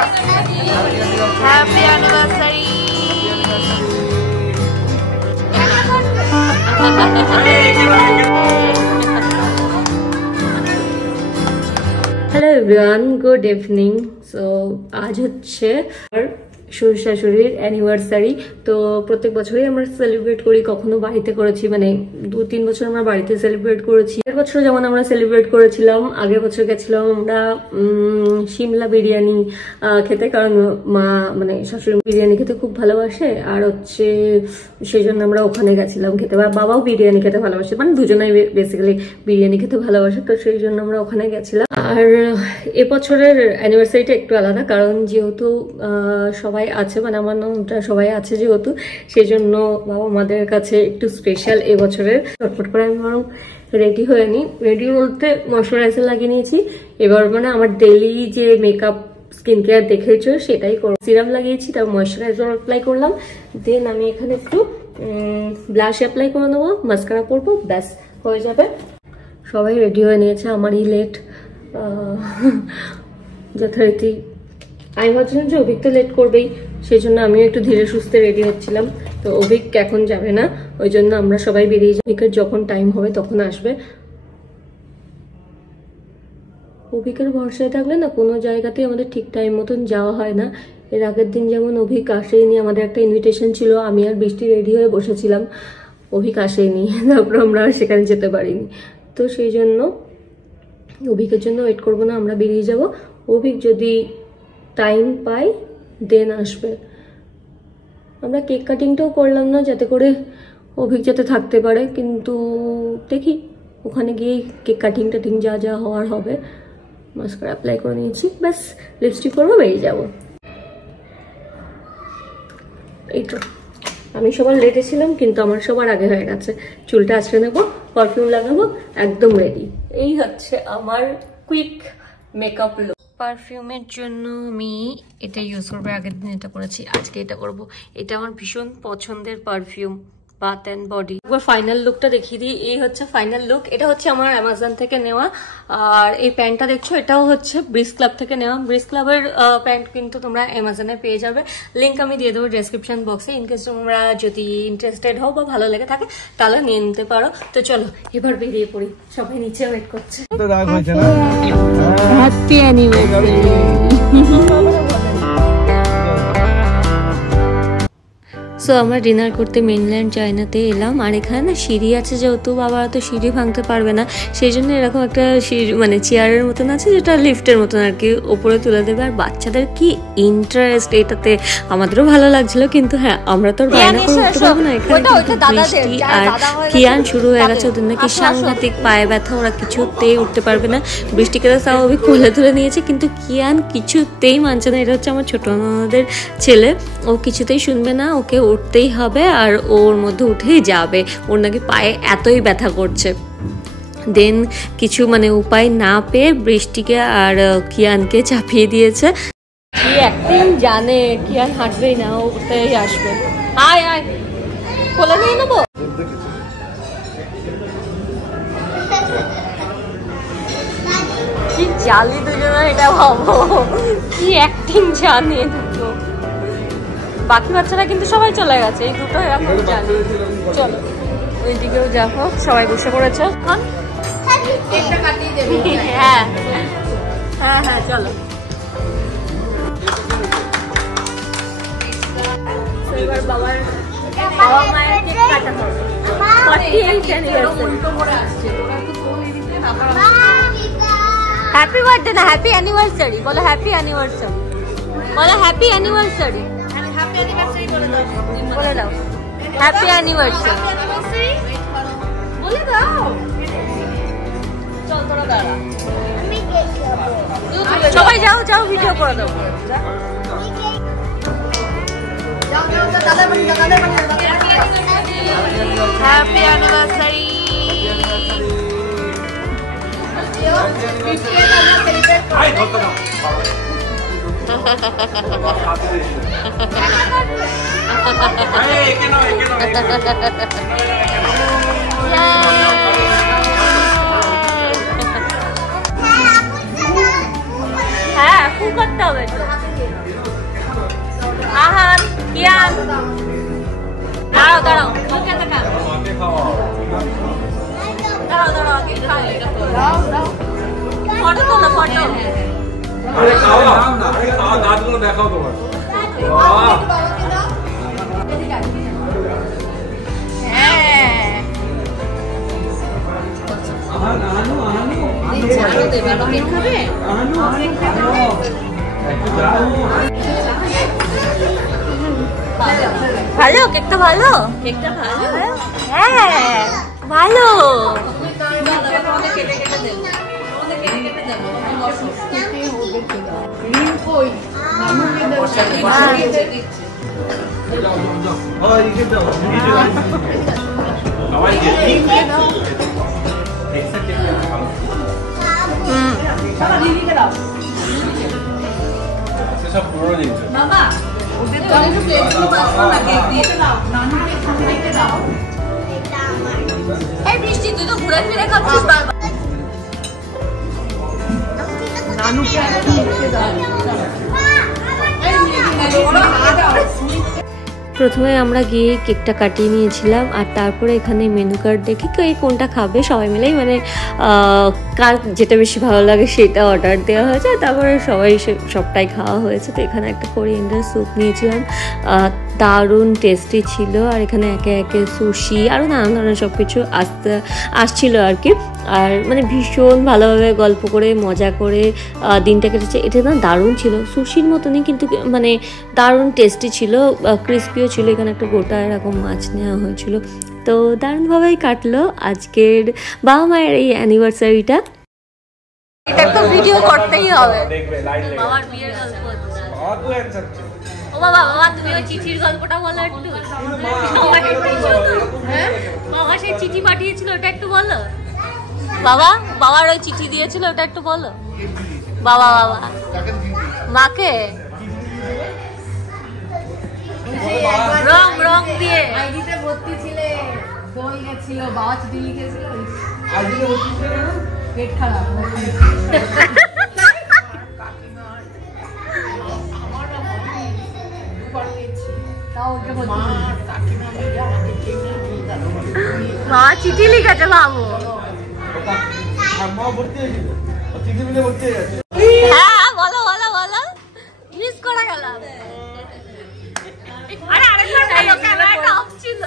Happy anniversary. Hello everyone, good evening. So आज হচ্ছে শ্বশুর শাশুড়ির অ্যানিভার্সারি। তো প্রত্যেক বছরই আমরা সেলিব্রেট করি, কখনো বাড়িতে করেছি, মানে 2-3 বছর আমরা বাড়িতে সেলিব্রেট করেছি। এর বছর যেমন আমরা সেলিব্রেট করেছিলাম, আগের বছর গেছিলাম আমরা শিমলা বিরিয়ানি খেতে, কারণ মা মানে শাশুড়ি বিরিয়ানি খেতে খুব ভালোবাসে, আর হচ্ছে সেই জন্য আমরা ওখানে গেছিলাম খেতে। বাবাও বিরিয়ানি খেতে ভালোবাসে, মানে দুজনেই বেসিক্যালি বিরিয়ানি খেতে ভালোবাসে, তো সেই জন্য আমরা ওখানে গেছিলাম। আর এবছরের অ্যানিভার্সারিটা একটু আলাদা, কারণ যেহেতু সবাই আছে, মানে আমার নামটা সবাই আছে যেহেতু, সেই জন্য বাবা আমাদের কাছে একটু স্পেশাল এবছরের। চটপট করে আমি বরং রেডি হয়ে নিই। রেডি বলতে ময়শ্চারাইজার লাগিয়ে নিয়েছি, এবার মানে আমার ডেইলি যে মেকআপ স্কিন কেয়ার দেখেছো সেটাই করো। সিরাম লাগিয়েছি, তারপর ময়শ্চারাইজার অ্যাপ্লাই করলাম, দেন আমি এখানে একটু ব্লাশ অ্যাপ্লাই করে নেবো, মাস্কারা পরবো, ব্যাস হয়ে যাবে। সবাই রেডি হয়ে নিয়েছে, আমারই লেট যথারীতি। আমি ভাবছিলাম যে অভিক তো লেট করবেই, সেই জন্য আমিও একটু ধীরে সুস্থে রেডি হচ্ছিলাম। তো অভিক এখন যাবে না, ওই জন্য আমরা সবাই বেরিয়ে যাই। অভিকের যখন টাইম হবে তখন আসবে। অভিকের ভরসায় থাকলে না কোনো জায়গাতেই আমাদের ঠিক টাইম মতন যাওয়া হয় না। এর আগের দিন যেমন অভিক আসেনি, আমাদের একটা ইনভিটেশন ছিল, আমি আর বৃষ্টি রেডি হয়ে বসেছিলাম, অভিক আসেনি, তারপর আমরা আর সেখানে যেতে পারিনি। তো সেই জন্য অভিকের জন্য ওয়েট করবো না, আমরা বেরিয়ে যাব। অভিক যদি টাইম পাই দেন আসবে। আমরা কেক কাটিংটাও করলাম না, যাতে করে অভিক যাতে থাকতে পারে, কিন্তু দেখি ওখানে গিয়ে কেক কাটিং টাটিং যা যা হওয়ার হবে। মাস্কারা অ্যাপ্লাই করে নিয়েছি, ব্যাস লিপস্টিক করবো, বেরিয়ে যাব। এই তো আমি সবার লেটে ছিলাম, কিন্তু আমার সবার আগে হয়ে গেছে। চুলটা আঁচড়ে নেবো, পারফিউম লাগাবো, একদম রেডি। এই হচ্ছে আমার কুইক মেকআপ লুক। পারফিউমের জন্য আমি এটা ইউজ করবো, আগের দিন এটা করেছি, আজকে এটা করব। এটা আমার ভীষণ পছন্দের পারফিউম, বাথ অ্যান্ড বডি। একবার ফাইনাল লুকটা দেখিয়ে দিই। এই হচ্ছে ফাইনাল লুক। এটা হচ্ছে আমার অ্যামাজন থেকে নেওয়া, আর এই প্যান্টটা দেখছো এটাও হচ্ছে ব্রিজ ক্লাব থেকে নেওয়া। ব্রিজ ক্লাবের প্যান্ট কিন্তু তোমরা অ্যামাজনে পেয়ে যাবে, লিঙ্ক আমি দিয়ে দেবো ডেসক্রিপশন বক্সে। ইনকেস তোমরা যদি ইন্টারেস্টেড হও বা ভালো লেগে থাকে তাহলে নিয়ে নিতে পারো। তো চলো এবার বেরিয়ে পড়ি, সবাই নিচে ওয়েট করছে। Happy anniversary. সো আমরা ডিনার করতে মেনল্যান্ড চায়নাতে এলাম, আর এখানে না সিঁড়ি আছে, যেহেতু বাবা তো সিঁড়ি ভাঙতে পারবে না, সেই জন্য এরকম একটা সিঁড়ি মানে চেয়ারের মতন আছে, যেটা লিফটের মতন আর কি, ওপরে তুলে দেবে। আর বাচ্চাদের কি ইন্টারেস্ট এটাতে, আমাদেরও ভালো লাগছিল, কিন্তু হ্যাঁ আমরা তো বায়না করে উঠতে পারবো না। এখানে বৃষ্টি আর কিয়ান শুরু হয়ে গেছে, ওদের নাকি সাংঘাতিক পায়ে ব্যথা, ওরা কিছুতেই উঠতে পারবে না। বৃষ্টিকে তো তাও কোলে তুলে নিয়েছে, কিন্তু কিয়ান কিছুতেই মানছে না। এটা হচ্ছে আমার ছোট ননদের ছেলে, ও কিছুতেই শুনবে না, ওকে উঠতেই হবে, আর ওর মধ্যে উঠেই যাবে। ওর নাকি পায়ে এতই ব্যথা করছে। দেন কিছু মানে উপায় না পেয়ে বৃষ্টিকে আর কিয়ানকে চাপিয়ে দিয়েছে। কি একদিন জানে কিয়ান হাঁটবেই না, ওটাই আসবে। আয় আয়, কোলে নিয়ে নেবো। কি জালি দুজনে, এটা ভাবো কি অ্যাক্টিং জানে দুটো। বাকি বাচ্চারা কিন্তু সবাই চলে গেছে, এই দুটো এখন জানি। চলো ওইদিকেও যাবো, সবাই বসে পড়েছে। হ্যাঁ হ্যাঁ হ্যাঁ চলো। এবার বাবা মায়ের কেক কাটা হবে। হ্যাপি বার্থডে না হ্যাপি অ্যানিভার্সারি বলো, হ্যাপি অ্যানিভার্সারি বলো, হ্যাপি অ্যানিভার্সারি বলে দাও, হ্যাপি অ্যানিভার্সারি বলে দাও। চল তোরা দাঁড়া, সবাই যাও যাও, ভিডিও করে দাও। Happy anniversary. হ্যাঁ ফু করতে হবে তো। রাহান, কিয়ান, দাঁড়াও দাঁড়াও, ওকে তাকাও, দাঁড়াও দাঁড়াও, আগে ফটো তোলো, ফটো। আরে খাও না, আরে খাও, দাঁতগুলো দেখাও তোমার। বাহ, ভালো কেকটা, ভালো কেকটা, ভালো, হ্যাঁ ভালো। সেসব পুরো জিনিস। এই বৃষ্টি, তুই তো ঘুরে ফিরে খাচ্ছিস বারবার। প্রথমে আমরা গিয়ে কেকটা কাটিয়ে নিয়েছিলাম, আর তারপরে এখানে মেনু কার্ড দেখে কে কোনটা খাবে সবাই মিলেই মানে কার যেটা বেশি ভালো লাগে সেটা অর্ডার দেওয়া হয়েছে। তারপরে সবাই সবটাই খাওয়া হয়েছে। তো এখানে একটা কোরিয়ান্ডার স্যুপ নিয়েছিলাম, দারুণ টেস্টি ছিল। আর এখানে একে একে সুশি আরও নানান ধরনের সব কিছু আসছিল আর কি। আর মানে ভীষণ ভালোভাবে গল্প করে মজা করে দিনটা কেটেছে। এটা না দারুণ ছিল, সুশির মতনই কিন্তু মানে দারুণ টেস্টি ছিল, ক্রিস্পিও ছিল। এখানে একটা গোটা এরকম মাছ নেওয়া হয়েছিল। তো দারুণভাবেই কাটলো আজকের বাবা মায়ের এই অ্যানিভার্সারিটা। এটা তো ভিডিও করতেই হবে। বাবার বিয়ের গল্প হচ্ছে। ও বাবা, বাবা তুমি ওই চিঠির গল্পটা বলো একটু। বাবা সেই চিঠি পাঠিয়েছিল ওটা একটু বলো। বাবা, বাবার ওই চিঠি দিয়েছিল ওটা একটু বলো। বাবা, বাবা মাকে রং রং দিয়ে আইডিতে ভর্তি ছিলে, দোল গেছিল, বাবা চিঠি লিখেছিল, আইডিতে ভর্তি ছিল না, পেট খারাপ। মা চিঠি লিখেছে ভাবো। হ্যাঁ বলো বলো বলো, মিস করে গেলাম। আরে আরেকবার বলো, ক্যামেরাটা অফ ছিল।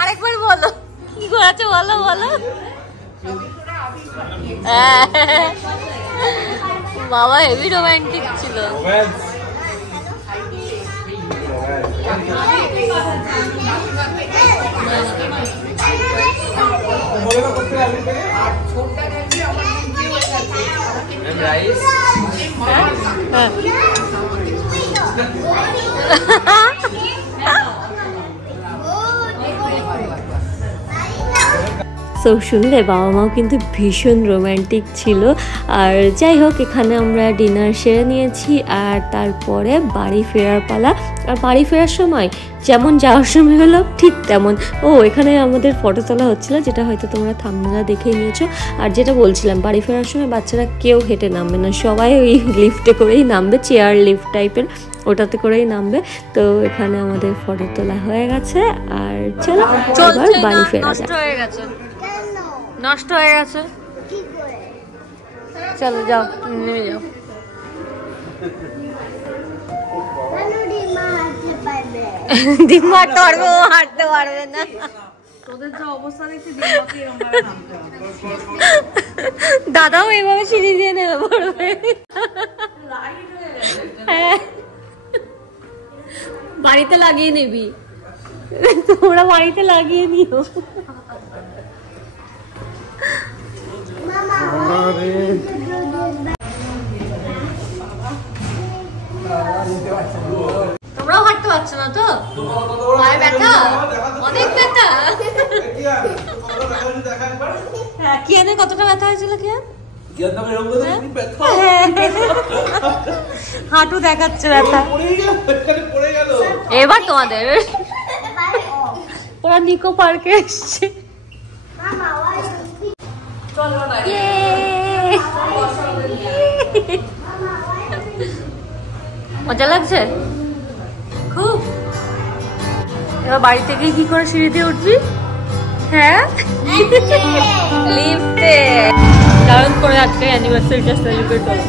আরেকবার বলো কি করেছে, বলো বলো। বাবা হেভি রোমান্টিক ছিল। সো শুনলে বাবা মাও কিন্তু ভীষণ রোম্যান্টিক ছিল। আর যাই হোক, এখানে আমরা ডিনার সেরে নিয়েছি, আর তারপরে বাড়ি ফেরার পালা। আর বাড়ি ফেরার সময় যেমন যাওয়ার সময় হলো ঠিক তেমন এখানে আমাদের ফটো তোলা হচ্ছিলো, যেটা হয়তো তোমরা থাম্বনেলে দেখেই নিয়েছো। আর যেটা বলছিলাম, বাড়ি ফেরার সময় বাচ্চারা কেউ হেঁটে নামবে না, সবাই ওই লিফটে করেই নামবে, চেয়ার লিফট টাইপের, ওটাতে করেই নামবে। তো এখানে আমাদের ফটো তোলা হয়ে গেছে। আর চলো এবার বাড়ি ফেরা যাক। নষ্ট হয়ে গেছে, চলো যাও নেমে যাও। ডিম্বা হাঁটতে পারবে, ও হাঁটতে পারবে না। দাদাও এইভাবে সিঁড়ি দিয়ে নেমে পড়বে। হ্যাঁ বাড়িতে লাগিয়ে নিবি, তোমরা বাড়িতে লাগিয়ে নিও। তোমরাও হাঁটতে পারছো না তো? পায়ে ব্যথা, অনেক ব্যথা। কিয়ানের কতটা ব্যথা হয়েছিল? কিয়ান হাঁটু দেখাচ্ছে ব্যথা। এবার তোমাদের ওরা নিকো পার্কে এসছে। মজা লাগছে? খুব। এবার বাড়ি থেকে কি করে সিঁড়ি দিয়ে উঠবি? হ্যাঁ, লিফটে। দারুণ করে আজকে অ্যানিভার্সারিটা সেলিব্রেট হলো।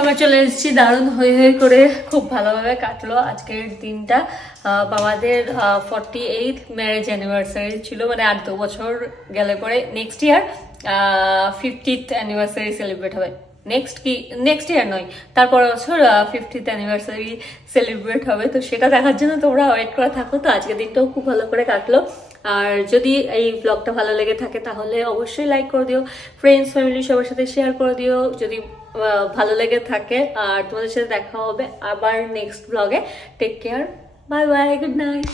আমরা চলে এসেছি, দারুণ হয়ে করে খুব ভালোভাবে কাটলো আজকের দিনটা। বাবাদের 48th ম্যারেজ অ্যানিভার্সারি ছিল, মানে আর 2 বছর গেলে পরে next year 50th anniversary celebrate হবে। নেক্সট ইয়ার নয়, তারপরের বছর 50th অ্যানিভার্সারি সেলিব্রেট হবে। তো সেটা দেখার জন্য তোমরা ওয়েট করে থাকো। তো আজকের দিনটাও খুব ভালো করে কাটলো। আর যদি এই ব্লগটা ভালো লেগে থাকে তাহলে অবশ্যই লাইক করে দিও, ফ্রেন্ডস ফ্যামিলি সবার সাথে শেয়ার করে দিও যদি ভালো লেগে থাকে। আর তোমাদের সাথে দেখা হবে আবার নেক্সট ব্লগে। Take care, bye bye, good night.